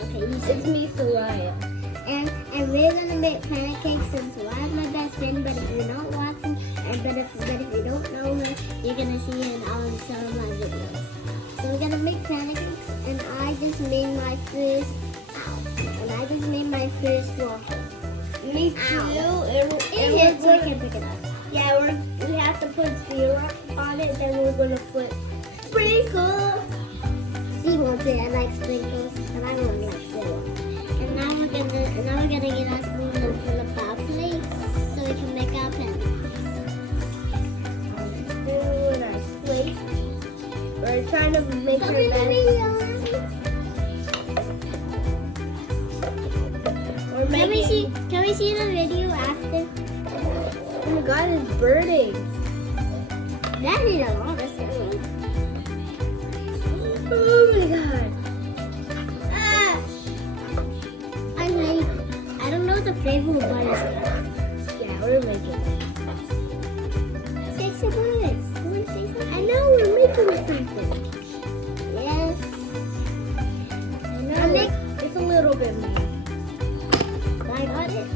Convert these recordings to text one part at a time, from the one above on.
Okay, It's me, Soraya. and we're gonna make pancakes since Soraya's my best friend. But if you're not watching, but if you don't know her, you're gonna see her in all of some of my videos. So we're gonna make pancakes, and I just made my first. Waffle. Me too. Ow. And So I can pick it up. yeah, we have to put syrup on it. Then we're gonna put sprinkles. She wants it. I like sprinkles, and I don't like syrup. And now we're gonna get our spoon and fill up our plates so we can make our pancakes. Spoon our plate. We're trying to make her Come best. here, Can we see the video after? Oh my god, it's burning. That is a lot of syrup. Oh my god. Ah! I don't know the flavor of butter. Yeah, we're making it. Say some words. You want to say something? I know we're making something. Yes. I know. It's a little bit more. I got it.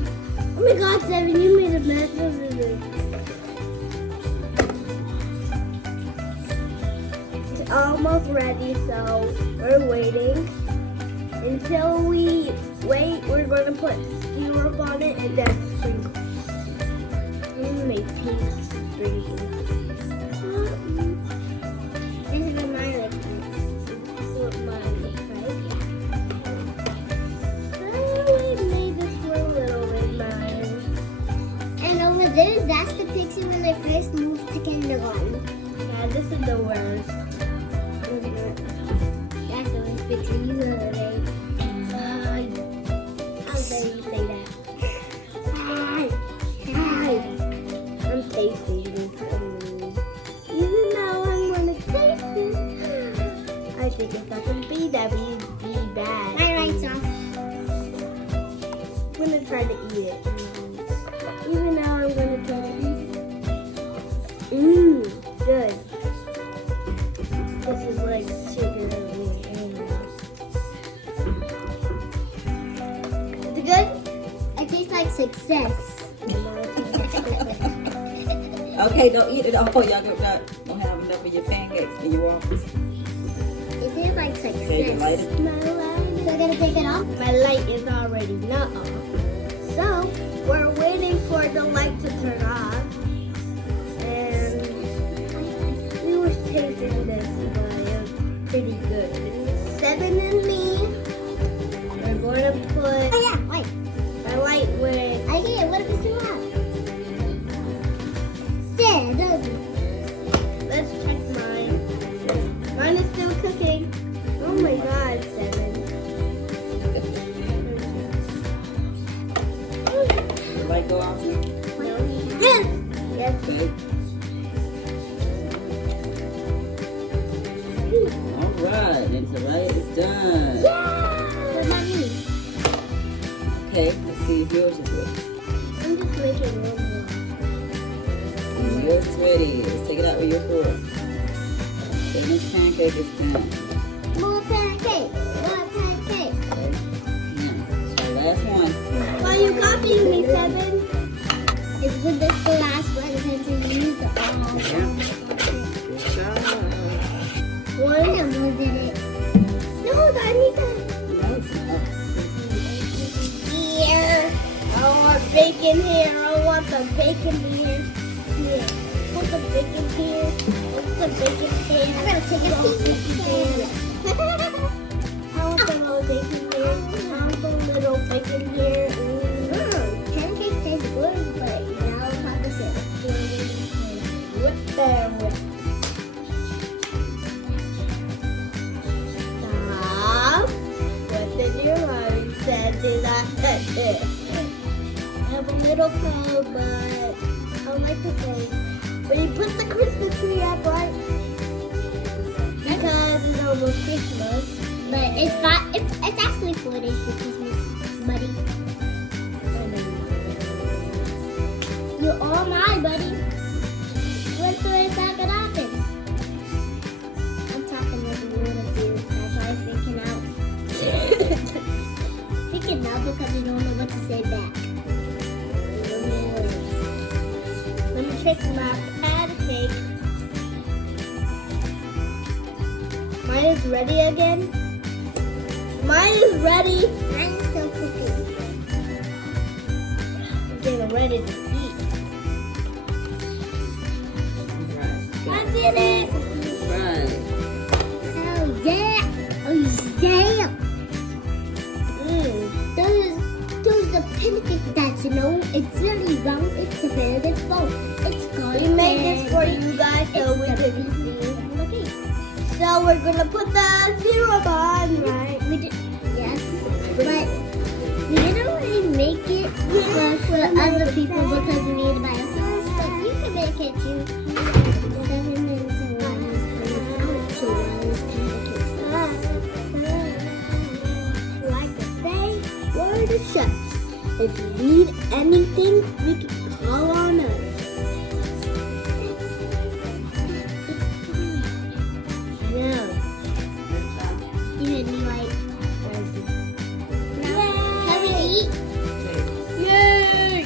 Oh my god, Seven, you made a mess of it. It's almost ready, so we're waiting. Until we wait, we're going to put syrup on it and then sprinkle. I'm going to make pink sprinkles. This is what mine looks like. This is what mine looks like. So we made this one a little bit mine. And over there, that's the picture when I first moved to kindergarten. Yeah, this is the worst. That's the worst picture you ever made. How dare you say that? I'm tasting this. Even though I'm gonna taste it, I think if I can be that, be bad. My right's off. I'm gonna try to eat it. Even though I'm gonna try to eat it. Good. This is like sugar. Is it good? It tastes like success. Okay, don't eat it all. Y'all don't have enough of your pancakes and your waffles. It tastes like Okay, light success. it. My light. So I gotta take it off? My light is already not off. So we're waiting for the light to turn off. And we were tasting this, but it's pretty good. Seven and me. We're going to put Oh yeah, wait. my light with. I can't. What if it's too hot? Seven. Let's check mine. Mine is still cooking. Oh my god, Seven. The light go off. Yes. Yes. Okay. All right, and Soraya is done. What about me? Okay, let's see if yours is ready. I'm just making one more. And yours is ready. Let's take it out with your fork. The next pancake is done. More pancake. More pancake. Okay. Now, so last one. Why you copying me, Seven? Is with this the last one since we used the all. Good job. I One. have more than it. No, I need that. No, it's not. Here. I want bacon here. I want the bacon here. Here. Put the bacon here. Put the bacon here. I'm gonna take a piece here. I want the little bacon here. I want the little bacon here. Pancakes taste good, but now Papa said Whip them. Stop. What did you learn? Said did I said it. I have a little cold, but I like the thing. But you put the Christmas tree up, right? Because it's almost Christmas. But it's actually 4 days for Christmas, buddy. I know. You're all my buddy. What's the worst that could happen? I'm talking like a little dude. That's why I'm freaking out. it now because you don't know what to say back. Let me check my pancake. Mine is ready again. Mine is ready. Mine's still cooking. Getting ready to eat. Right. I did it. Right. Oh yeah! Oh yeah! Those the pancake that you know. It's really round. It's a very full. It's called. We made this for you guys so we could see. So we're gonna put the syrup on, right? We did. Yes, but we didn't really make it for other people because we made it by ourselves. But you can make it too. 7 minutes and 1 minute. 2 hours pancakes. Like I say, we're the chefs. If you need anything, you can call on us. Yeah. You made me like. Can we eat? Yay!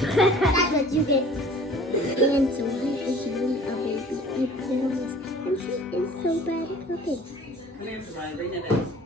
That's what you get. And Soraya is really a baby. And she is so bad at cooking. Come here, Soraya. Bring that in.